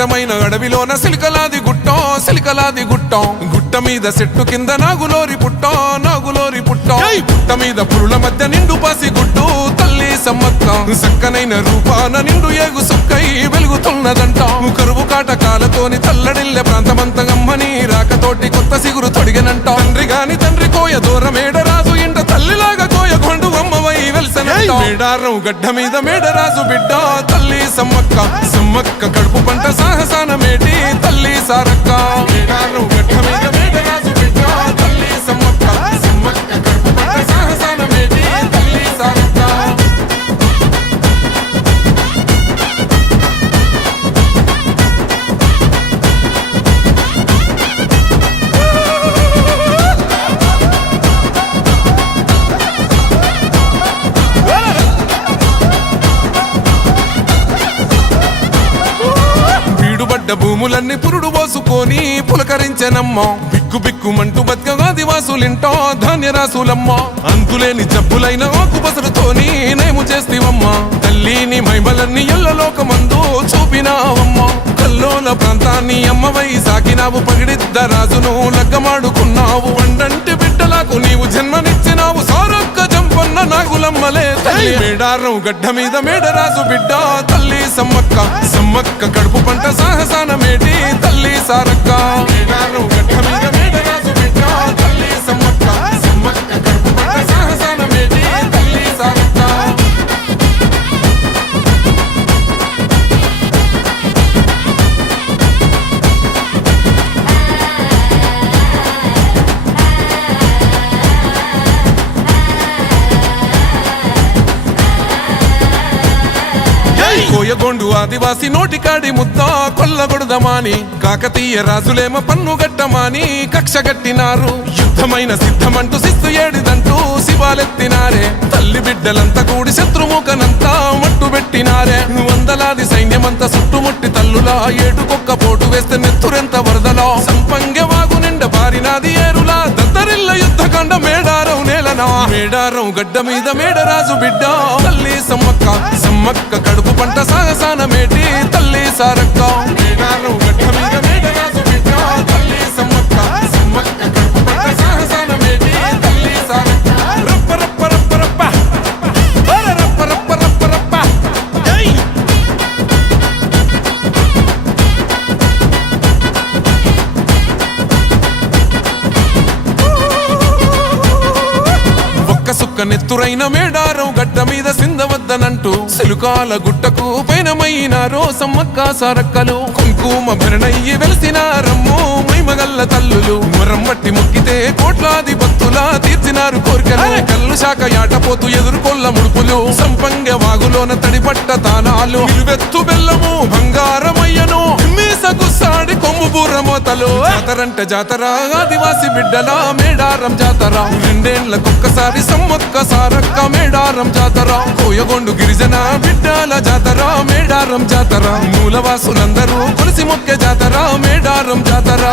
దట్టమైన అడవిలోన సిలికలాది గుట్టం గుట్ట మీద చెట్టు కింద నాగులోరి పుట్టం పుట్ట మీద పురుల మధ్య నిండు పాసి గుట్టు తల్లి సమ్మక్క సక్కనైన రూపాన నిండు ఏగు సుక్కై వెలుగుతున్నదంట కరువు కాటకాలతోని తల్లడిల్లె ప్రాంతమంతగమ్మని రాకతోటి కొత్త సిగురు తొడిగనంట తండ్రి కోయ దూరమేడరాజు ఇంట తల్లిలాగా కోయగొండు అమ్మవై వెల్సనంట మేడారం గడ్డ మీద మేడరాజు బిడ్డ తల్లి సమ్మక్క కడుపు పంట సాహసాన మేటి తల్లి సారక్క మేడారం గడ్డ మీద మేడరాజు బిడ్డ తల్లి సమ్మక్క కడుపు పంట సాహసాన మేటి తల్లి సారక్క భూములన్నీ పురుడు పోసుకొని పులకరించెనమ్మా బిక్కు బతుకగా ఆదివాసులింటో ధాన్యరాసులమ్మ అంతులేని జబ్బులైన ఆకుపసరుతోని నయము చేస్తివమ్మా తల్లిని మహిమలన్నీ ఎల్లలోకమందు చూపినావమ్మా కల్లోల ప్రాంతాన్ని అమ్మవై సాకినావు పగిడిద్ద రాజును లగ్గమాడుకున్నావు వండంటి బిడ్డలకు నీవు జన్మనిచ్చినావు సారక్క జంపన్న నాగులమ్మలే తల్లి మేడారం గడ్డ మీద మేడరాజు బిడ్డ తల్లి సమ్మక్క కడుపు పంట సాహసాన మేటి తల్లి సారక్క మేడారం గడ్డ మీద మేడరాజు బిడ్డ తల్లి సమ్మక్క కడుపు పంట సాహసాన మేటి తల్లి సారక్క కోయగొండు ఆదివాసి నోటికాడి ముద్ద కొల్లగొడదమాని కాకతీయ రాజులేమ పన్ను గట్టమాని కక్ష గట్టినారు యుద్ధమైన సిద్ధమంటూ శిస్తు ఏడిదంటూ శివాలెత్తినారే తల్లి బిడ్డలంతా కూడి శత్రుముఖనంతా మట్టు పెట్టినారే వందలాది సైన్యమంతా చుట్టుముట్టి తల్లులా ఏటుకొక్క పోటు వేస్తే నెత్తురెంత వరదలా సంపంగె వాగు నిండ బారినాది ఏరులా దద్దరిల్ల యుద్ధకాండ మేడారం నేలనా మేడారం గడ్డ మీద మేడరాజు బిడ్డ తల్లి సమ్మక్క కడుపు పంట సాగసాన మేటి తల్లి సారక్క మేడారం గడ్డ మీద మేడరాజు బిడ్డ తల్లి సమ్మక్క కడుపు పంట సాగసాన మేటి తల్లి సారక్క రప్ప రప్ప రప్ప రప్ప రప్ప రప్ప రప్ప రప్ప జై సుక్క నెత్తురైన మేడారం గడ్డ మీద సిందవద్దనంటూ సిలుకాల గుట్టకు పైనమైనారో సమ్మక్క సారక్కలు కుంకుమ భరణయ్యి వెలిసినారమ్మో మైమగల్ల తల్లులు మరమ్మట్టి మొక్కితే కోట్లాది భక్తులా తీర్చినారు కోరికలు కల్లు శాఖ యాటపోతూ ఎదుర్కొల్ల ముడుపులు సంపంగ వాగులోన తడిపట్ట తానాలు నిలువెత్తు బెల్లము బంగారమయ్యను మీసగుస్సాడి కొమ్ము బూరమోతలు జాతర ఆదివాసి బిడ్డల మేడారం జాతర రెండేళ్లకొక్కసారి సమ్మక్క సారక్క మేడారం జాతర కోయగొండు గిరిజన బిడ్డల జాతర మేడారం జాతర మూలవాసులందరూ కొలిసి మొక్కే జాతర మేడారం జాతర